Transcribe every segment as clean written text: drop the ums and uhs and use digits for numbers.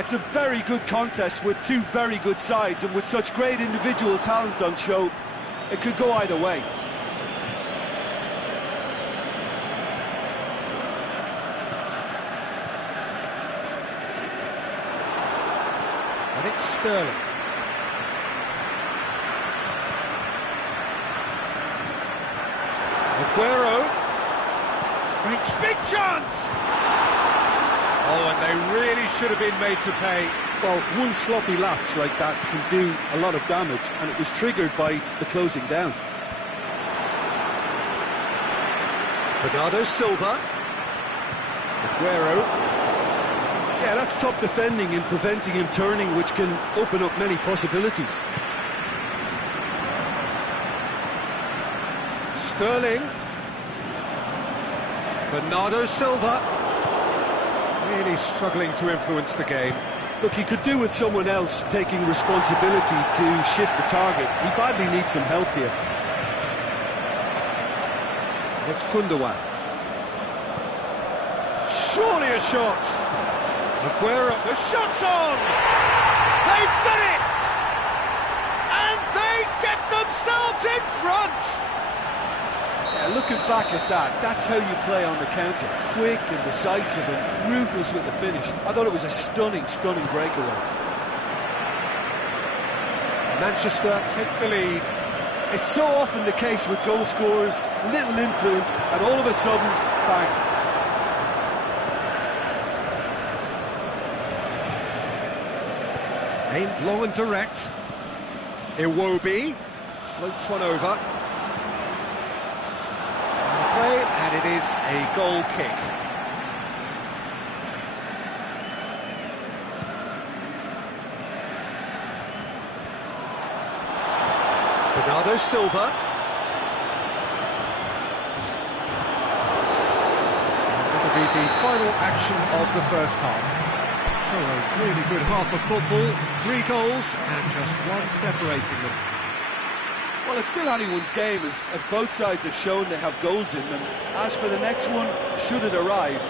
it's a very good contest with two very good sides, and with such great individual talent on show, it could go either way. And it's Sterling. Aguero. Great big chance! Oh, and they really should have been made to pay. Well, one sloppy lapse like that can do a lot of damage, and it was triggered by the closing down. Bernardo Silva. Aguero. Yeah, that's top defending in preventing him turning, which can open up many possibilities. Sterling. Bernardo Silva. Really struggling to influence the game. Look, he could do with someone else taking responsibility to shift the target. He badly needs some help here. It's Gundogan. Surely a shot. Aguero, the shot's on! They've done it! And they get themselves in front! Yeah, looking back at that, that's how you play on the counter. Quick and decisive and ruthless with the finish. I thought it was a stunning, stunning breakaway. Manchester take the lead. It's so often the case with goal scorers, little influence, and all of a sudden, bang. Aimed long and direct. Iwobi floats one over. Play, and it is a goal kick. Bernardo Silva. And that'll be the final action of the first half. So a really good half of football, 3 goals and just one separating them. Well, it's still anyone's game, as both sides have shown they have goals in them. As for the next one, should it arrive,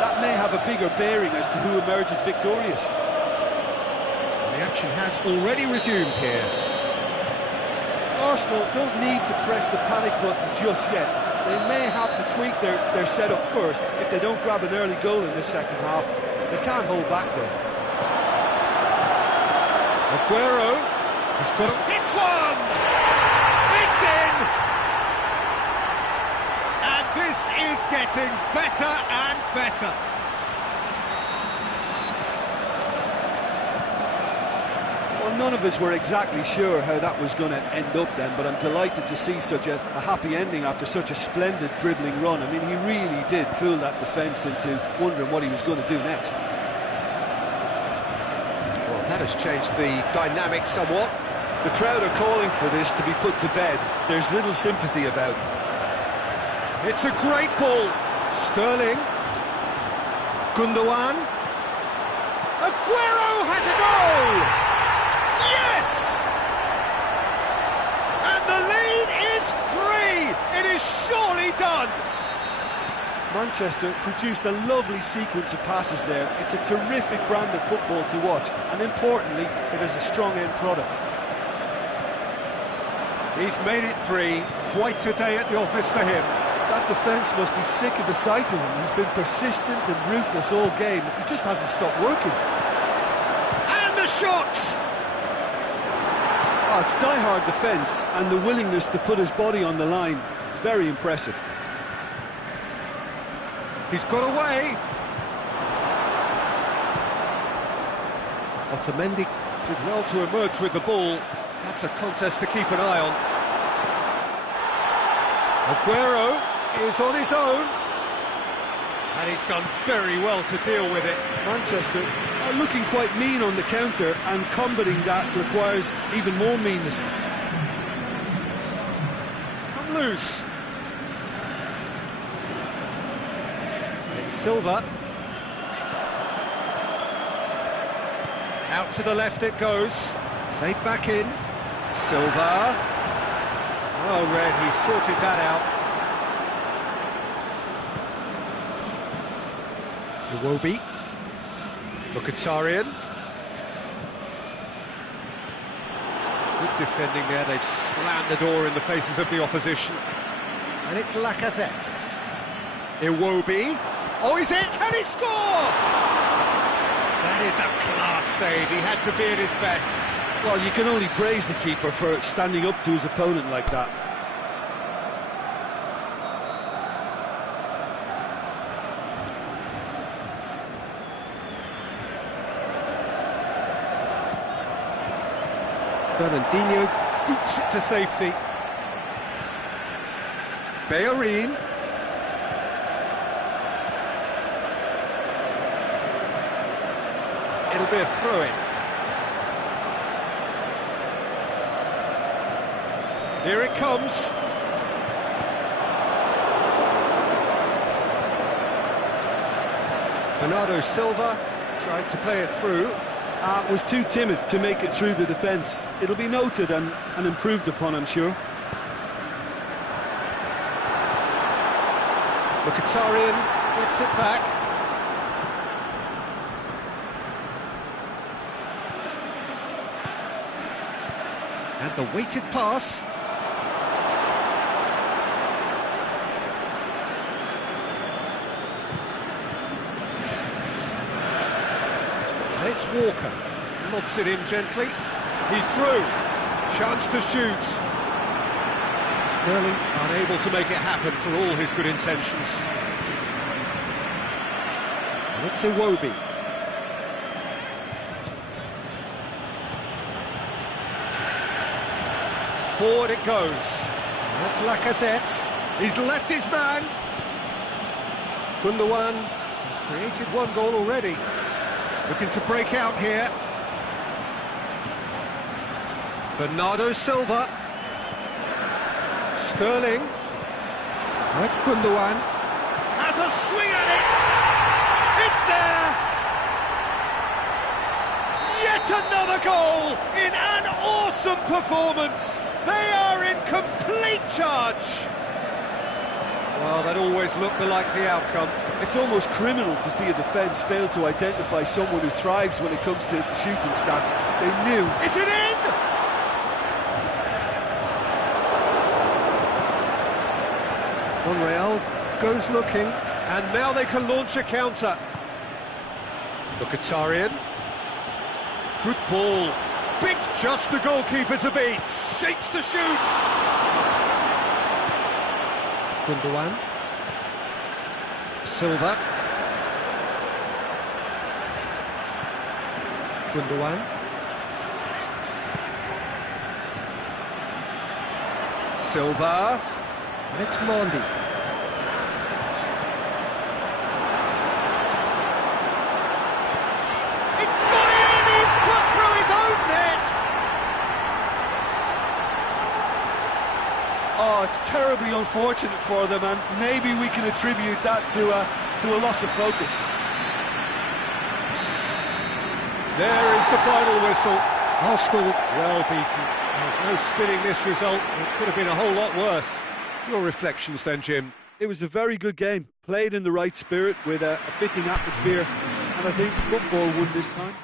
that may have a bigger bearing as to who emerges victorious. The action has already resumed here. Arsenal don't need to press the panic button just yet. They may have to tweak their setup first if they don't grab an early goal in this second half. They can't hold back though. Aguero has got it. It's one! It's in! And this is getting better and better. Well, none of us were exactly sure how that was going to end up then, but I'm delighted to see such a happy ending after such a splendid dribbling run. I mean, he really did fool that defence into wondering what he was going to do next. Well, that has changed the dynamic somewhat. The crowd are calling for this to be put to bed. There's little sympathy about. It's a great ball. Sterling. Gundogan. Aguero has a goal! Yes! And the lead is 3! It is surely done! Manchester produced a lovely sequence of passes there. It's a terrific brand of football to watch, and importantly, it is a strong end product. He's made it 3. Quite a day at the office for him. That defence must be sick of the sight of him. He's been persistent and ruthless all game. He just hasn't stopped working. And the shot! Oh, it's die-hard defence and the willingness to put his body on the line. Very impressive. He's got away. Otamendi did well to emerge with the ball. That's a contest to keep an eye on. Aguero is on his own. And he's done very well to deal with it. Manchester are looking quite mean on the counter, and combating that requires even more meanness. It's come loose. It's Silva. Out to the left it goes. Played back in. Silva. Oh, Red, he sorted that out. Iwobi. Mkhitaryan. Good defending there, they've slammed the door in the faces of the opposition. And it's Lacazette. Iwobi. Oh, is it? Can he score? That is a class save, he had to be at his best. Well, you can only praise the keeper for standing up to his opponent like that. Fernandinho boots it to safety. Bellerin. It'll be a throw-in. Here it comes. Bernardo Silva tried to play it through. Was too timid to make it through the defence. It'll be noted and improved upon, I'm sure. Mkhitaryan gets it back. And the weighted pass. And it's Walker. Lobs it in gently. He's through. Chance to shoot. Sterling unable to make it happen for all his good intentions. And it's Iwobi. Forward it goes. That's Lacazette. He's left his man. Gundogan has created one goal already. Looking to break out here. Bernardo Silva. Sterling. That's Gundogan. Has a swing at it. It's there. Yet another goal in an awesome performance. They are in complete charge. Well, that always looked the likely outcome. It's almost criminal to see a defence fail to identify someone who thrives when it comes to shooting stats. They knew. Is it in? Monreal goes looking, and now they can launch a counter. Mkhitaryan. Good ball. Picked just the goalkeeper to beat. Shapes the shoots. Gundogan. Silva. Gundogan. Silva. And it's Mondi. It's got in! He's put through his own net! Oh, it's terribly unfortunate for them, and maybe we can attribute that to a loss of focus. There is the final whistle. Arsenal well beaten. There's no spinning this result. It could have been a whole lot worse. Your reflections then, Jim? It was a very good game, played in the right spirit with a fitting atmosphere, and I think football won this time.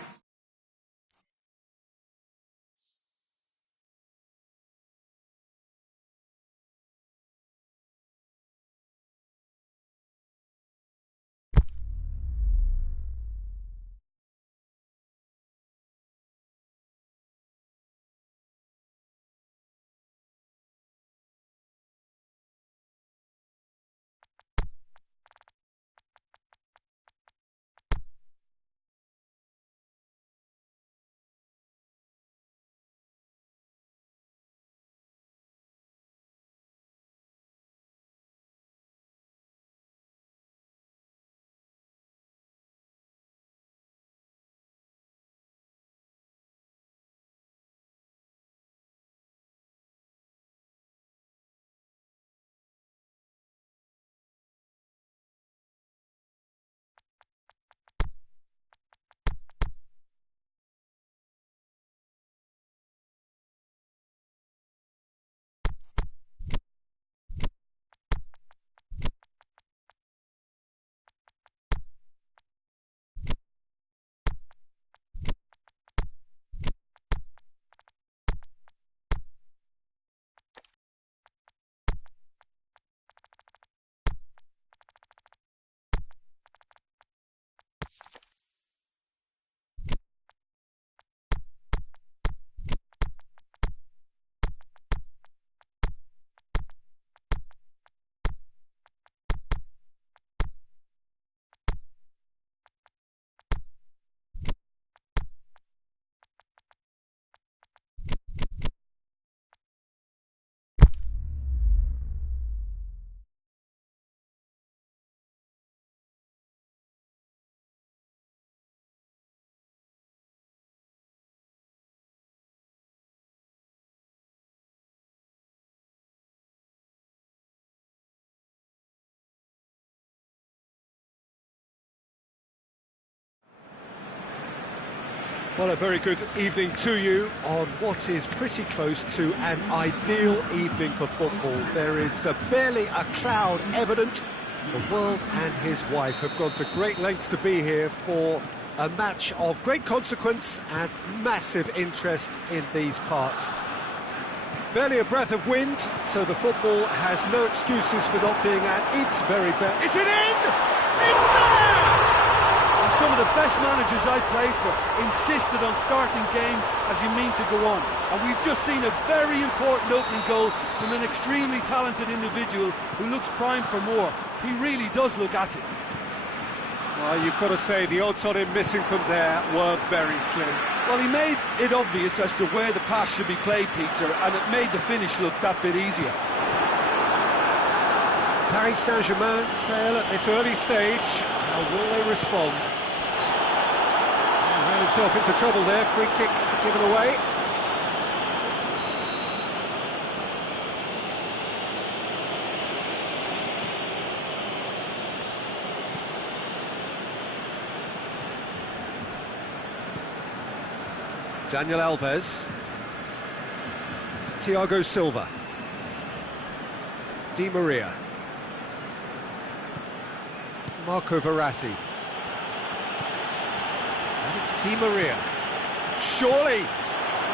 Well, a very good evening to you on what is pretty close to an ideal evening for football. There is barely a cloud evident. The world and his wife have gone to great lengths to be here for a match of great consequence and massive interest in these parts. Barely a breath of wind, so the football has no excuses for not being at its very best. Is it in? It's there! And some of the best managers I played for insisted on starting games as you mean to go on. And we've just seen a very important opening goal from an extremely talented individual who looks primed for more. He really does look at it. Well, you've got to say the odds on him missing from there were very slim. Well, he made it obvious as to where the pass should be played, Peter, and it made the finish look that bit easier. Paris Saint-Germain trail at this early stage. How will they respond? Ran himself into trouble there, free kick given away. Daniel Alves, Thiago Silva, Di Maria, Marco Verratti, and it's Di Maria, surely,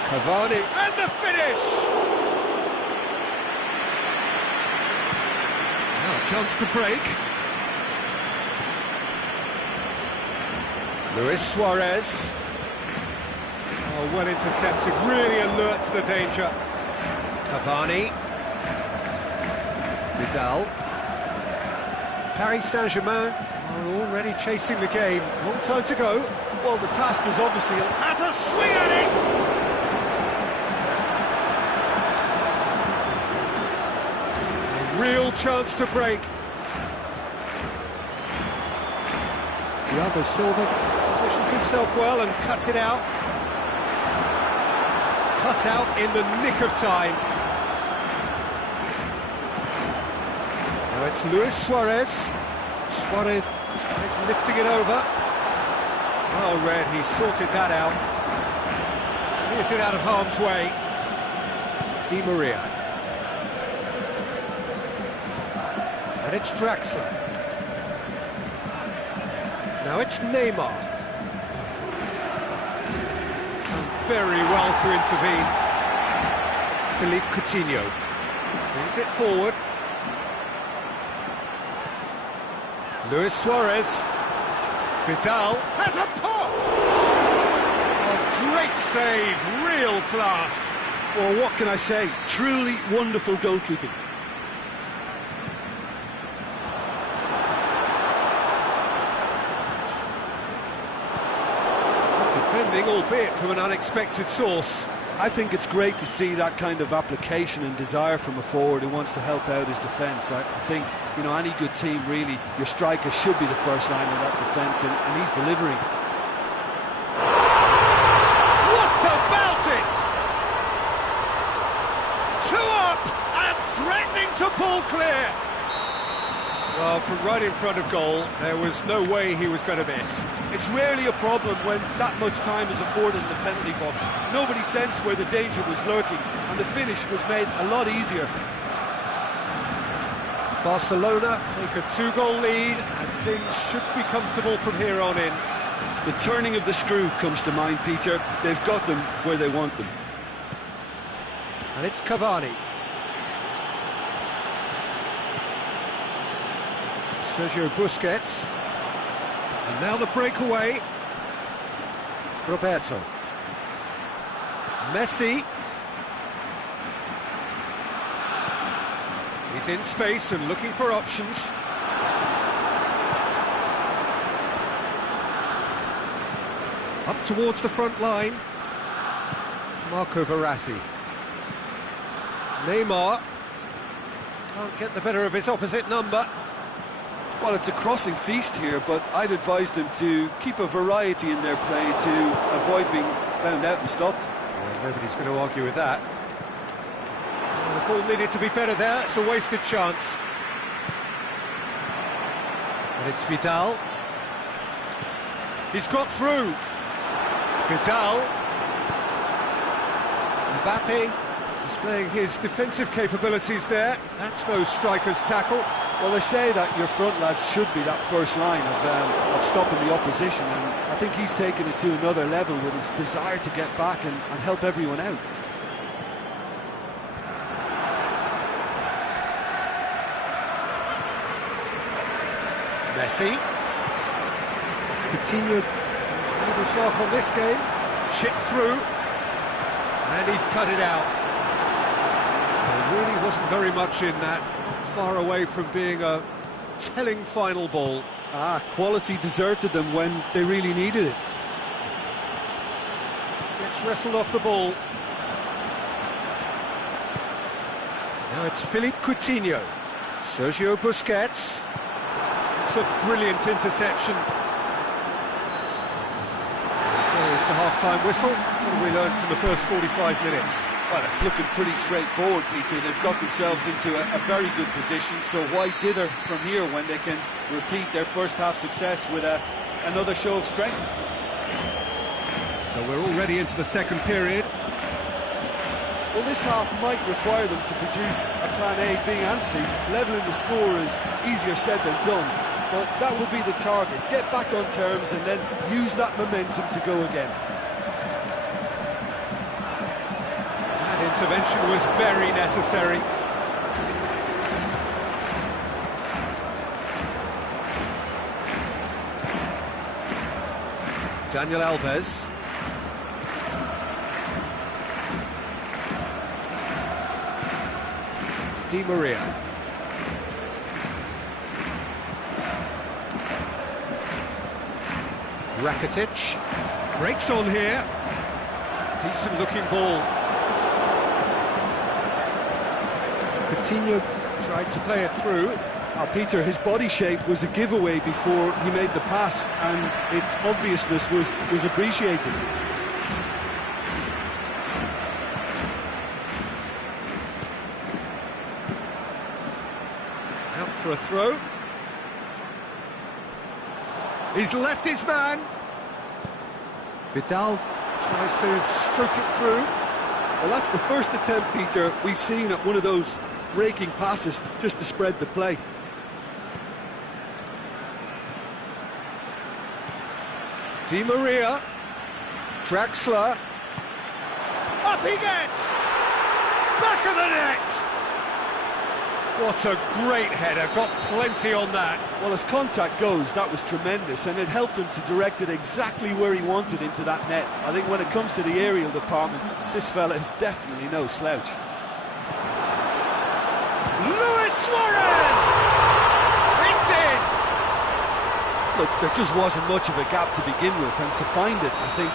Cavani, and the finish! Now a chance to break. Luis Suarez. Oh, well intercepted, really alert to the danger. Cavani. Vidal. Paris Saint-Germain are already chasing the game. Long time to go. Well, the task is obviously... Has a swing at it! A real chance to break. Thiago Silva positions himself well and cuts it out. Cut out in the nick of time. Now it's Luis Suarez. Suarez is lifting it over. Oh, Red, he sorted that out. Clears it out of harm's way. Di Maria. And it's Draxler. Now it's Neymar. Very well to intervene. Philippe Coutinho brings it forward. Luis Suarez. Vidal has a pop! A great save, real class. Well, what can I say? Truly wonderful goalkeeping. Defending, albeit from an unexpected source. I think it's great to see that kind of application and desire from a forward who wants to help out his defence. I think, you know, any good team, really, your striker should be the first line of that defence, and he's delivering. What about it? 2 up and threatening to pull clear. Well, from right in front of goal, there was no way he was going to miss. It's rarely a problem when that much time is afforded in the penalty box. Nobody sensed where the danger was lurking, and the finish was made a lot easier. Barcelona take a 2-goal lead, and things should be comfortable from here on in. The turning of the screw comes to mind, Peter. They've got them where they want them. And it's Cavani. Sergio Busquets. And now the breakaway. Roberto. Messi. He's in space and looking for options. Up towards the front line. Marco Verratti. Neymar. Can't get the better of his opposite number. Well, it's a crossing feast here, but I'd advise them to keep a variety in their play to avoid being found out and stopped. Yeah, nobody's going to argue with that. Well, the ball needed to be better there, it's a wasted chance. And it's Vidal. He's got through. Vidal. Mbappe displaying his defensive capabilities there. That's no striker's tackle. Well, they say that your front lads should be that first line of stopping the opposition, and I think he's taken it to another level with his desire to get back and help everyone out. Messi. Coutinho has made his mark on this game. Chip through. And he's cut it out. There really wasn't very much in that. Not far away from being a telling final ball. Quality deserted them when they really needed it. Gets wrestled off the ball. Now it's Philippe Coutinho. Sergio Busquets. It's a brilliant interception. There's the half-time whistle. What have we learned from the first 45 minutes? Well, it's looking pretty straightforward, Peter. They've got themselves into a very good position, so why dither from here when they can repeat their first half success with another show of strength? So we're already into the second period. Well, this half might require them to produce a plan A, B and C. Levelling the score is easier said than done, but that will be the target. Get back on terms and then use that momentum to go again. That intervention was very necessary. Daniel Alves. Di Maria. Rakitic breaks on here. Decent looking ball. Coutinho tried to play it through. Peter, his body shape was a giveaway before he made the pass, and its obviousness was appreciated. Out for a throw. He's left his man. Vidal tries to stroke it through. Well, that's the first attempt, Peter, we've seen at one of those raking passes just to spread the play. Di Maria. Draxler. Up he gets! Back of the net! What a great header, got plenty on that. Well, as contact goes, that was tremendous, and it helped him to direct it exactly where he wanted into that net. I think when it comes to the aerial department, this fella is definitely no slouch. Luis Suarez! It's in! Look, there just wasn't much of a gap to begin with, and to find it, I think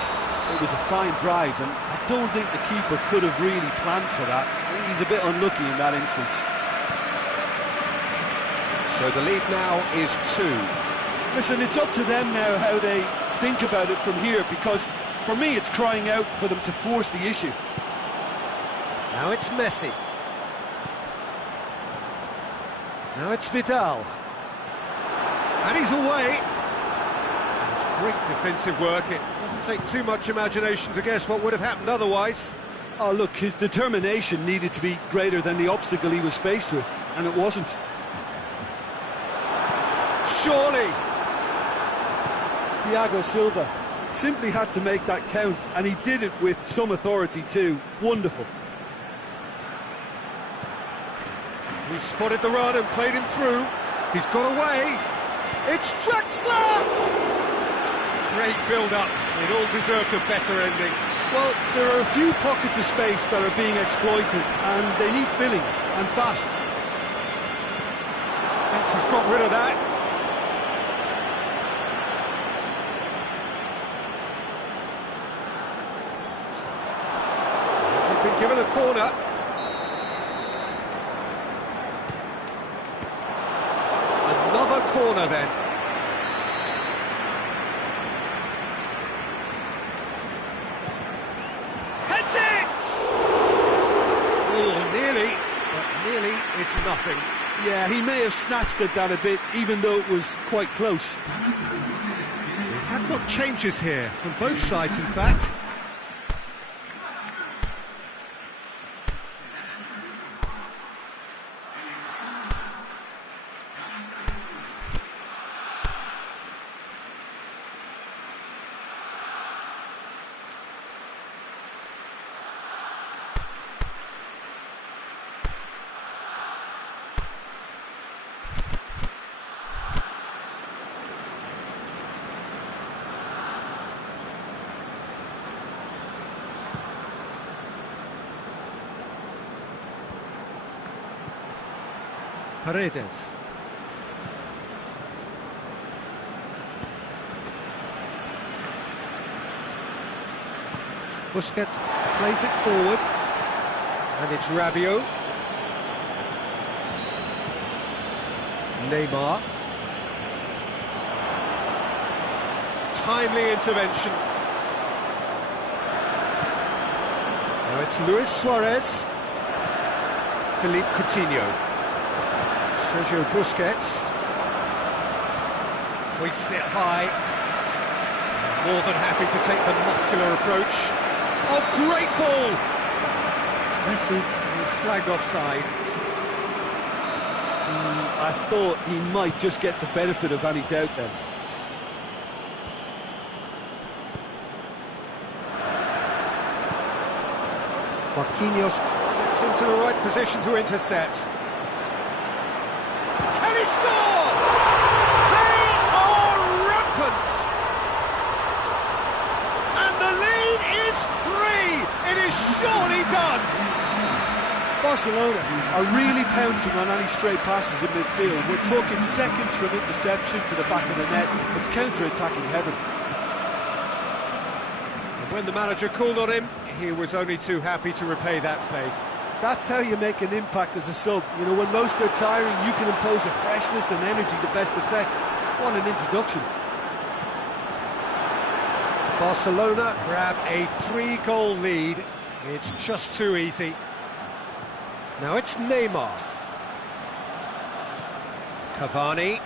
it was a fine drive, and I don't think the keeper could have really planned for that. I think he's a bit unlucky in that instance. So the lead now is 2. Listen, it's up to them now how they think about it from here, because for me it's crying out for them to force the issue. Now it's Messi. Now it's Vidal. And he's away. It's great defensive work. It doesn't take too much imagination to guess what would have happened otherwise. Oh, look, his determination needed to be greater than the obstacle he was faced with, and it wasn't. Surely! Thiago Silva simply had to make that count, and he did it with some authority too. Wonderful. He spotted the run and played him through. He's got away. It's Draxler! Great build-up. It all deserved a better ending. Well, there are a few pockets of space that are being exploited, and they need filling, and fast. Thinks he's got rid of that. They've been given a corner. Another corner then. Heads it! Oh, nearly, but nearly is nothing. Yeah, he may have snatched at that a bit, even though it was quite close. We have got got changes here, from both sides in fact. Paredes. Busquets plays it forward, and it's Rabiot. Neymar. Timely intervention. Now it's Luis Suarez. Philippe Coutinho. Sergio Busquets hoists it high, more than happy to take the muscular approach. Oh, great ball! Messi is flagged offside. I thought he might just get the benefit of any doubt then. Marquinhos gets into the right position to intercept. Can he score? They are rampant! And the lead is 3! It is surely done! Barcelona are really pouncing on any stray passes in midfield. We're talking seconds from interception to the back of the net. It's counter-attacking heaven. And when the manager called on him, he was only too happy to repay that faith. That's how you make an impact as a sub. You know, when most are tiring, you can impose a freshness and energy to best effect. What an introduction. Barcelona grab a 3-goal lead. It's just too easy. Now it's Neymar. Cavani.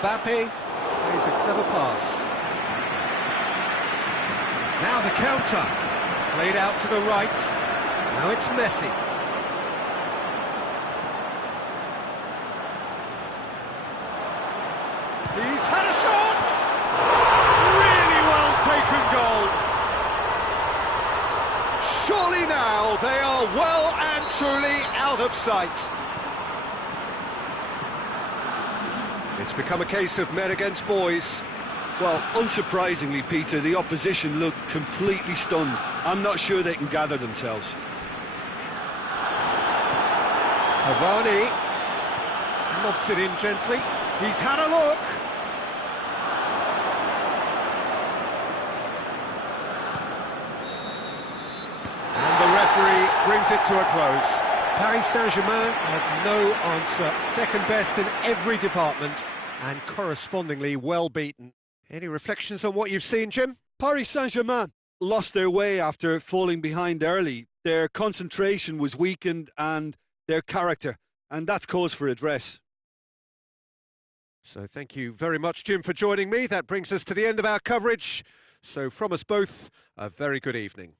Mbappe plays a clever pass. Now the counter. Played out to the right. Now it's Messi. He's had a shot! Really well taken goal. Surely now they are well and truly out of sight. It's become a case of men against boys. Well, unsurprisingly, Peter, the opposition look completely stunned. I'm not sure they can gather themselves. Cavani lobs it in gently. He's had a look. And the referee brings it to a close. Paris Saint-Germain had no answer. Second best in every department and correspondingly well beaten. Any reflections on what you've seen, Jim? Paris Saint-Germain lost their way after falling behind early. Their concentration was weakened and their character, and that's cause for address. So thank you very much, Jim, for joining me. That brings us to the end of our coverage. So from us both, a very good evening.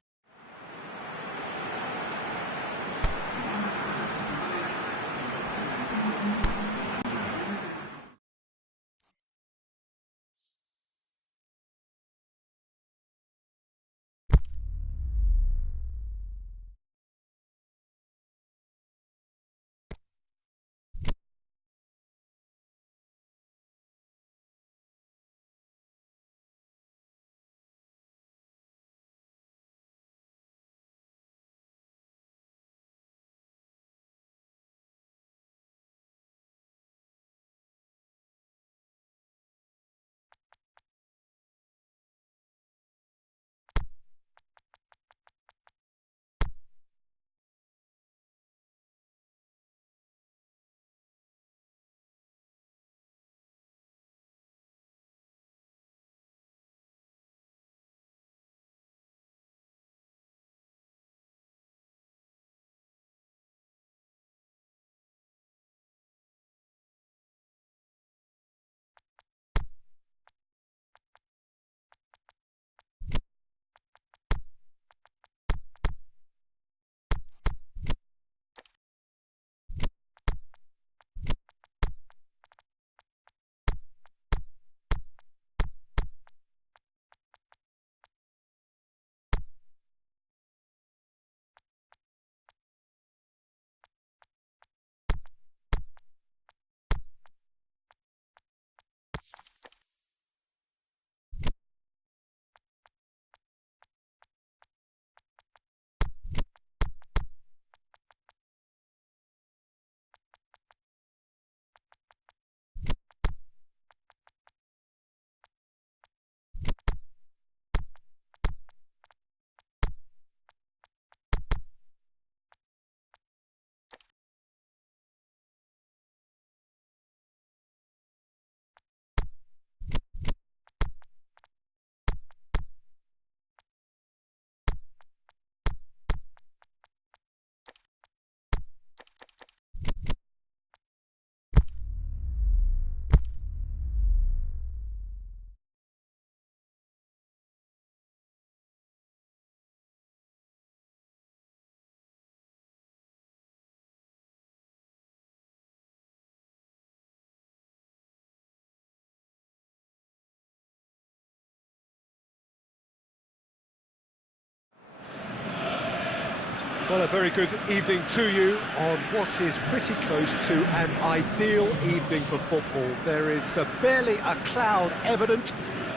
Well, a very good evening to you on what is pretty close to an ideal evening for football. There is barely a cloud evident.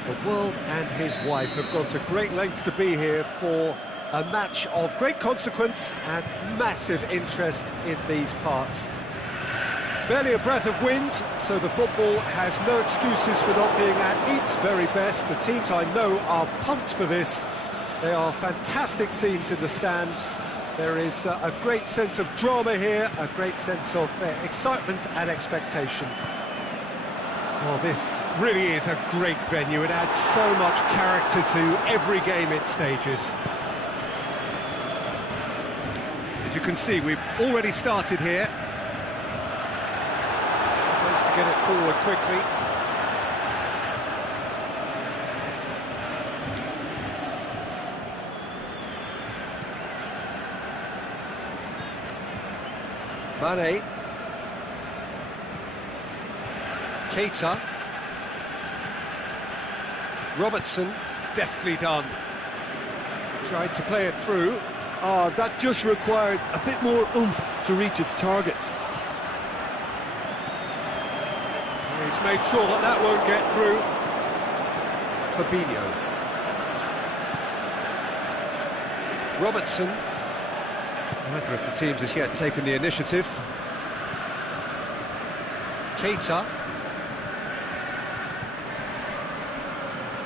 The world and his wife have gone to great lengths to be here for a match of great consequence and massive interest in these parts. Barely a breath of wind, so the football has no excuses for not being at its very best. The teams I know are pumped for this. There are fantastic scenes in the stands. There is a great sense of drama here, a great sense of excitement and expectation. Well, this really is a great venue. It adds so much character to every game it stages. As you can see, we've already started here. Supposed to get it forward quickly. Mane. Keita. Robertson. Deftly done. Tried to play it through. Oh, that just required a bit more oomph to reach its target. He's made sure that that won't get through. Fabinho. Robertson. Neither of the teams has yet taken the initiative. Keita.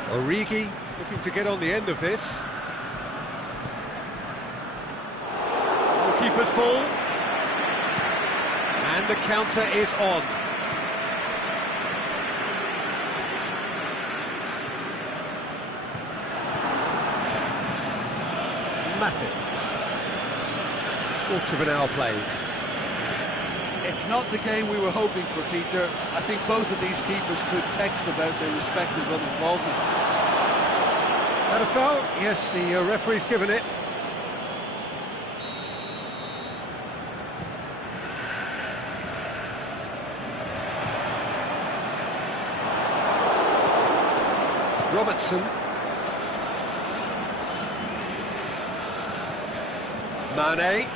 Origi looking to get on the end of this. Keeper's ball, and the counter is on. Matic. Quarter of an hour played. It's not the game we were hoping for, Peter. I think both of these keepers could text about their respective involvement. That a foul? Yes, the referee's given it. Robertson. Mane.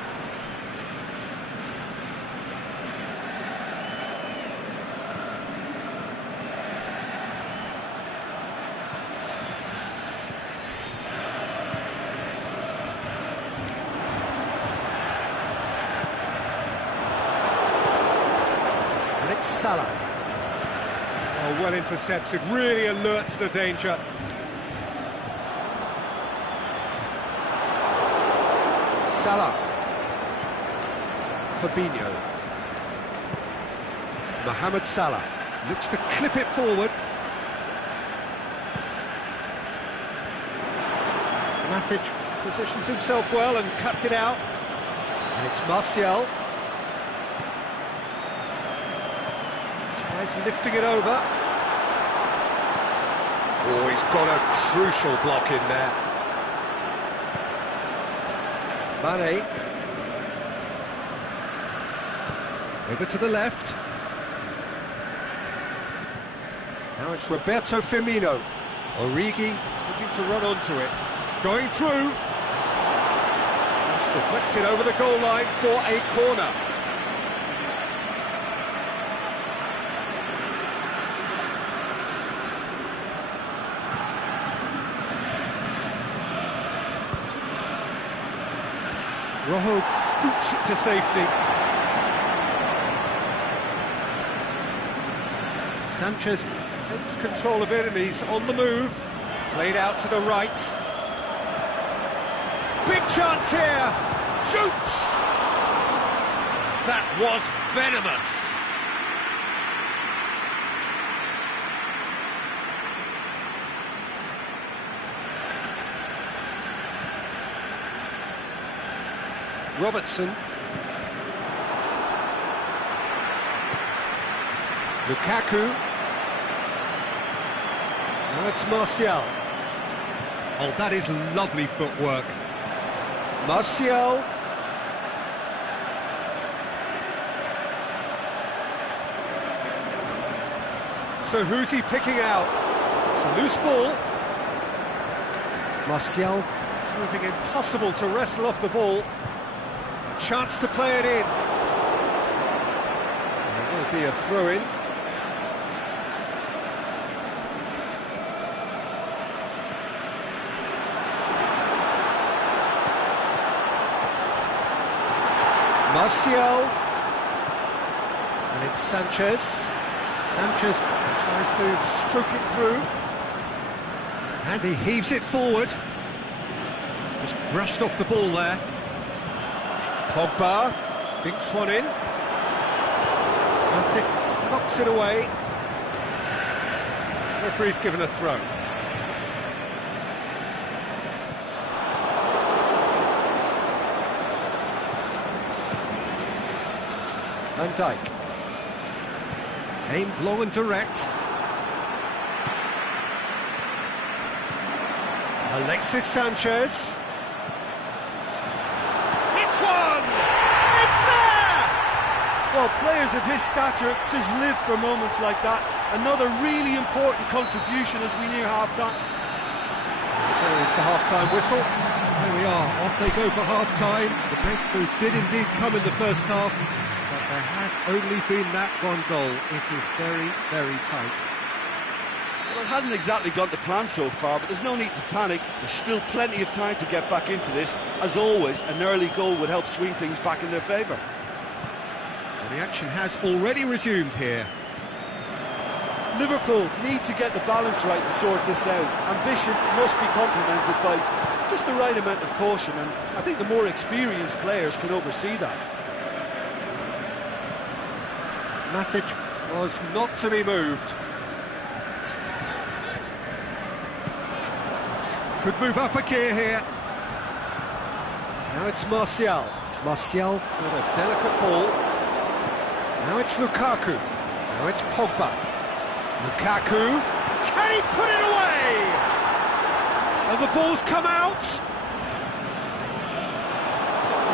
And it's Salah. Oh, well intercepted, really alert to the danger. Salah. Fabinho. Mohamed Salah looks to clip it forward. Matic positions himself well and cuts it out. And it's Martial. Tries lifting it over. Oh, he's got a crucial block in there. Mane. Over to the left. Now it's Roberto Firmino. Origi looking to run onto it. Going through. Just deflected over the goal line for a corner. Rojo boots it to safety. Sanchez takes control of it and he's on the move. Played out to the right. Big chance here. Shoots! That was venomous. Robertson. Lukaku. Now it's Martial. Oh, that is lovely footwork. Martial. So who's he picking out? It's a loose ball. Martial proving impossible to wrestle off the ball. chance to play it in. There will be a throw-in. Martial. And it's Sanchez. Sanchez tries to stroke it through. And he heaves it forward. Just brushed off the ball there. Pogba dinks one in. Matic knocks it away. Referee's given a throw. Van Dijk. Aimed long and direct. Alexis Sanchez. It's one! It's there! Well, players of his stature just live for moments like that. Another really important contribution as we near half-time. There is the half-time whistle. There we are, off they go for half-time. The breakthrough did indeed come in the first half, but there has only been that one goal. It is very, very tight. Well, it hasn't exactly gone to plan so far, but there's no need to panic. There's still plenty of time to get back into this. As always, an early goal would help swing things back in their favour. Well, the action has already resumed here. Liverpool need to get the balance right to sort this out. Ambition must be complemented by just the right amount of caution, and I think the more experienced players can oversee that. Matic was not to be moved. Could move up a gear here. Now it's Martial. Martial with a delicate ball. Now it's Lukaku. Now it's Pogba. Lukaku. Can he put it away? And the ball's come out.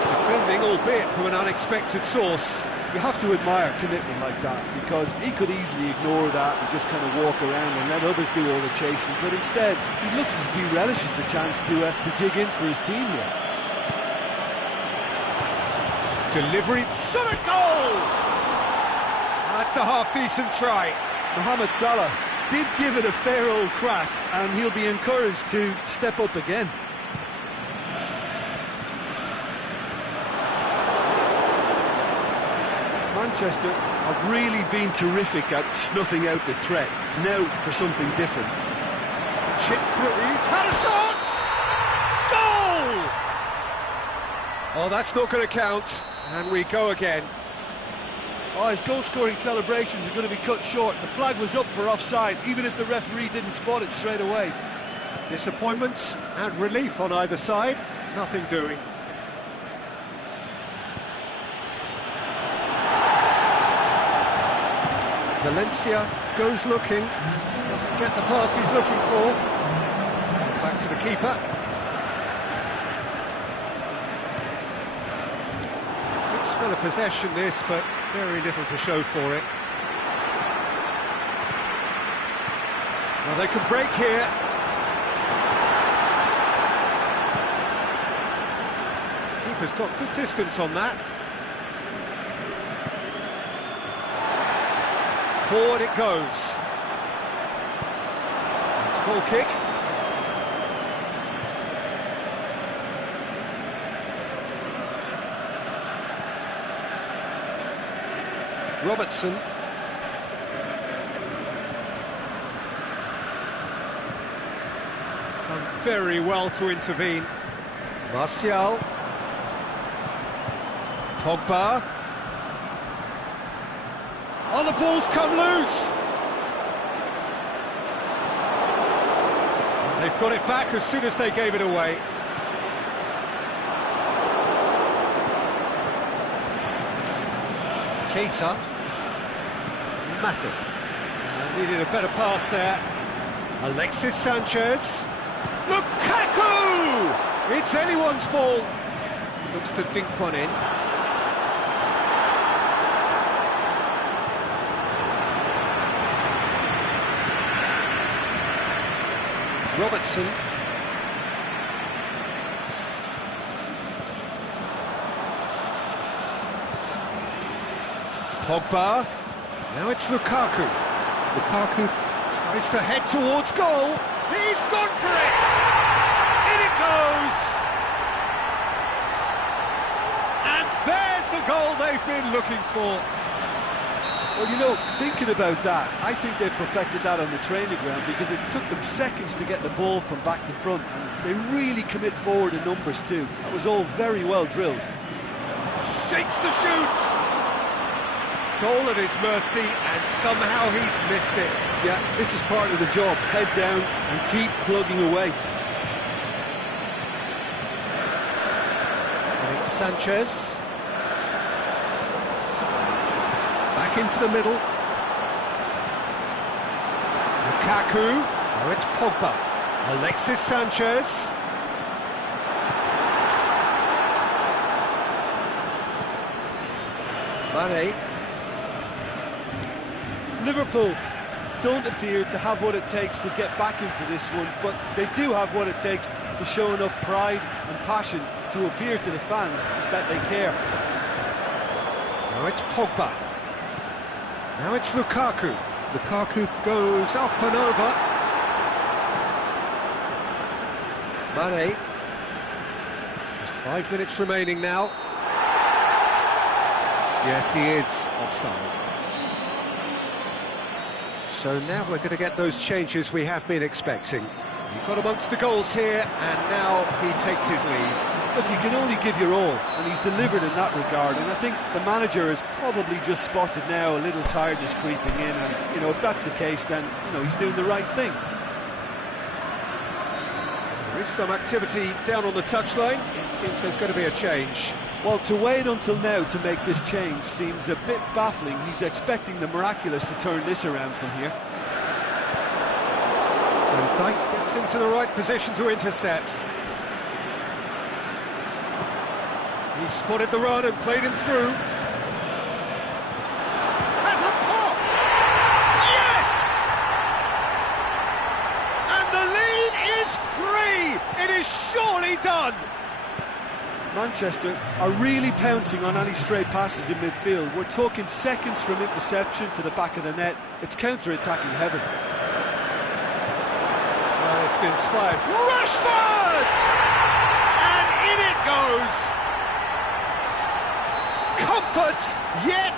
Defending, albeit from an unexpected source. You have to admire commitment like that, because he could easily ignore that and just kind of walk around and let others do all the chasing, but instead he looks as if he relishes the chance to dig in for his team here. Delivery, shot a goal! That's a half-decent try. Mohamed Salah did give it a fair old crack, and he'll be encouraged to step up again. Manchester have really been terrific at snuffing out the threat. Now for something different. Chip through, he's had a shot! Goal! Oh, that's not going to count, and we go again. Oh, his goal-scoring celebrations are going to be cut short. The flag was up for offside, even if the referee didn't spot it straight away. Disappointments and relief on either side, nothing doing. Valencia goes looking, doesn't get the pass he's looking for. Back to the keeper. Good spell of possession this, but very little to show for it. Well, they can break here. Keeper's got good distance on that. Forward it goes. It's a goal kick. Robertson. Done very well to intervene. Martial. Pogba. Oh, the ball's come loose! They've got it back as soon as they gave it away. Keita. Matic. Needed a better pass there. Alexis Sanchez. Lukaku! It's anyone's ball. Looks to dink one in. Robertson. Pogba. Now it's Lukaku. Lukaku tries to head towards goal. He's gone for it! In it goes! And there's the goal they've been looking for. Well, you know, thinking about that, I think they perfected that on the training ground because it took them seconds to get the ball from back to front, and they really commit forward in numbers too. That was all very well drilled. Shapes to shoot! Goal at his mercy, and somehow he's missed it. Yeah, this is part of the job. Head down and keep plugging away. And it's Sanchez. Back into the middle. Lukaku. Now it's Pogba. Alexis Sanchez. Mane. Liverpool don't appear to have what it takes to get back into this one, but they do have what it takes to show enough pride and passion to appear to the fans that they care. Now it's Pogba. Now it's Lukaku. Lukaku goes up and over. Mane. Just 5 minutes remaining now. Yes, he is offside. So now we're going to get those changes we have been expecting. He got amongst the goals here, and now he takes his leave. Look, you can only give your all, and he's delivered in that regard, and I think the manager has probably just spotted now a little tiredness creeping in, and, you know, if that's the case, then, you know, he's doing the right thing. There is some activity down on the touchline. It seems there's going to be a change. Well, to wait until now to make this change seems a bit baffling. He's expecting the miraculous to turn this around from here. And Dijk gets into the right position to intercept. He spotted the run and played him through. Has a pop! Yes! And the lead is 3! It is surely done! Manchester are really pouncing on any stray passes in midfield. We're talking seconds from interception to the back of the net. It's counter-attacking heaven. Well, it's been spied. Rashford! And in it goes! Comfort, yet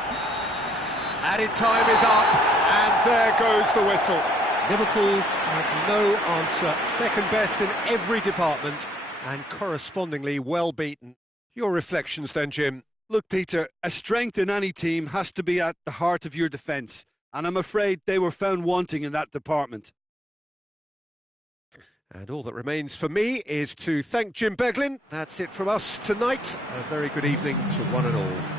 added time is up, and there goes the whistle. Liverpool had no answer, second best in every department, and correspondingly well beaten. Your reflections then, Jim? Look, Peter, a strength in any team has to be at the heart of your defence, and I'm afraid they were found wanting in that department. And all that remains for me is to thank Jim Beglin. That's it from us tonight. A very good evening to one and all.